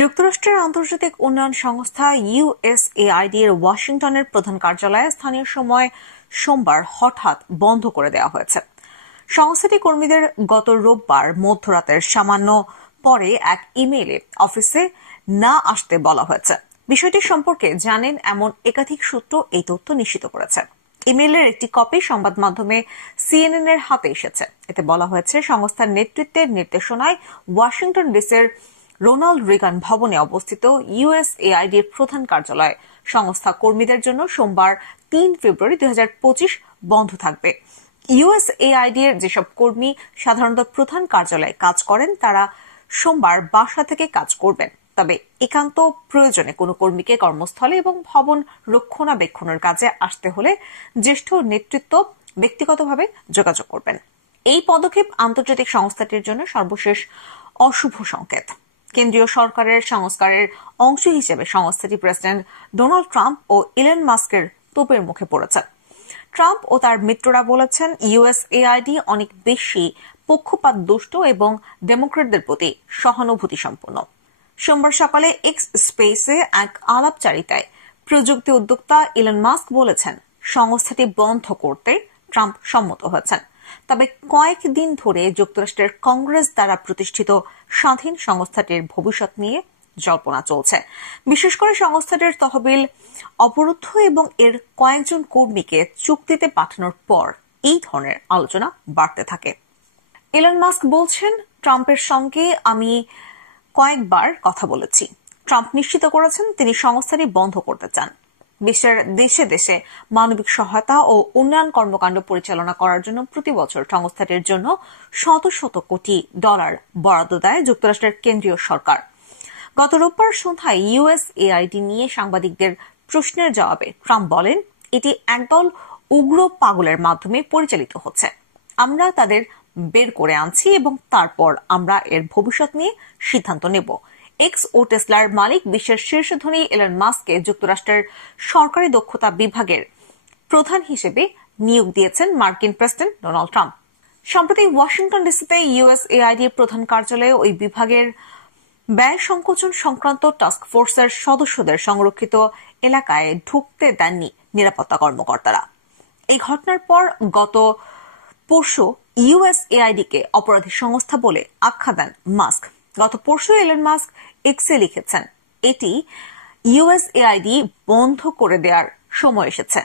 যুক্তরাষ্ট্রের আন্তর্জাতিক উন্নয়ন সংস্থা ইউএসএআইডি এর ওয়াশিংটনের প্রধান কার্যালয়ে স্থানীয় সময় সোমবার হঠাৎ বন্ধ করে দেওয়া হয়েছে। সংস্থাটি কর্মীদের গত রোববার মধ্যরাতের সামান্য পরে এক ইমেইলে অফিসে না আসতে বলা হয়েছে। বিষয়টি সম্পর্কে জানেন এমন একাধিক সূত্র এই তথ্য নিশ্চিত করেছে। ইমেইলের একটি কপি সংবাদ মাধ্যমে সিএনএন এর হাতে এসেছে। এতে বলা হয়েছে, সংস্থার নেতৃত্বের নির্দেশনায় ওয়াশিংটন ডিসির রোনাল্ড রিগান ভবনে অবস্থিত ইউএসএআইডি এর প্রধান কার্যালয় সংস্থা কর্মীদের জন্য সোমবার ৩ ফেব্রুয়ারি ২০২৫ বন্ধ থাকবে। ইউএসএআইডি এর যেসব কর্মী সাধারণত প্রধান কার্যালয়ে কাজ করেন তারা সোমবার বাসা থেকে কাজ করবেন। তবে একান্ত প্রয়োজনে কোনো কর্মীকে কর্মস্থলে এবং ভবন রক্ষণাবেক্ষণের কাজে আসতে হলে জ্যেষ্ঠ নেতৃত্ব ব্যক্তিগতভাবে যোগাযোগ করবেন। এই পদক্ষেপ আন্তর্জাতিক সংস্থাটির জন্য সর্বশেষ অশুভ সংকেত। কেন্দ্রীয় সরকারের সংস্কারের অংশ হিসেবে সংস্থাটি প্রেসিডেন্ট ডোনাল্ড ট্রাম্প ও ইলন মাস্কের তোপের মুখে পড়েছে। ট্রাম্প ও তার মিত্ররা বলেছেন, ইউএসএআইডি অনেক বেশি পক্ষপাত দুষ্ট এবং ডেমোক্রেটদের প্রতি সহানুভূতি সম্পন্ন। সোমবার সকালে এক্স স্পেসে এক আলাপচারিতায় প্রযুক্তি উদ্যোক্তা ইলন মাস্ক বলেছেন, সংস্থাটি বন্ধ করতে ট্রাম্প সম্মত হয়েছেন। তবে কয়েকদিন ধরে যুক্তরাষ্ট্রের কংগ্রেস দ্বারা প্রতিষ্ঠিত স্বাধীন সংস্থাটির ভবিষ্যৎ নিয়ে জল্পনা চলছে। বিশেষ করে সংস্থাটির তহবিল অবরুদ্ধ এবং এর কয়েকজন কর্মীকে চুক্তিতে পাঠানোর পর এই ধরনের আলোচনা বাড়তে থাকে। ইলন মাস্ক বলছেন, ট্রাম্পের সঙ্গে আমি কয়েকবার কথা বলেছি। ট্রাম্প নিশ্চিত করেছেন তিনি সংস্থাটি বন্ধ করতে চান। বিশ্বের দেশে দেশে মানবিক সহায়তা ও উন্নয়ন কর্মকাণ্ড পরিচালনা করার জন্য প্রতি বছর সংস্থাটির জন্য শত শত কোটি ডলার বরাদ্দ দেয় যুক্তরাষ্ট্রের কেন্দ্রীয় সরকার। গত রোববার সন্ধ্যায় ইউএসএআইডি নিয়ে সাংবাদিকদের প্রশ্নের জবাবে ট্রাম্প বলেন, এটি একদল উগ্র পাগলের মাধ্যমে পরিচালিত হচ্ছে। আমরা তাদের বের করে আনছি এবং তারপর আমরা এর ভবিষ্যৎ নিয়ে সিদ্ধান্ত নেব। এক্স ও টেসলার মালিক বিশ্বের শীর্ষ ধনী ইলন মাস্ককে যুক্তরাষ্ট্রের সরকারি দক্ষতা বিভাগের প্রধান হিসেবে নিয়োগ দিয়েছেন মার্কিন প্রেসিডেন্ট ডোনাল্ড ট্রাম্প। সম্প্রতি ওয়াশিংটন ডিসিতে ইউএসএআইডি এর প্রধান কার্যালয়ে ওই বিভাগের ব্যয় সংকোচন সংক্রান্ত টাস্ক ফোর্সের সদস্যদের সংরক্ষিত এলাকায় ঢুকতে দেননি নিরাপত্তা কর্মকর্তারা। এই ঘটনার পর গত পরশু ইউএসএআইডি কে অপরাধী সংস্থা বলে আখ্যা দেন মাস্ক। গত পরশু ইলন মাস্ক এক্সে লিখেছেন, এটি ইউএসএআইডি বন্ধ করে দেওয়ার সময় এসেছে।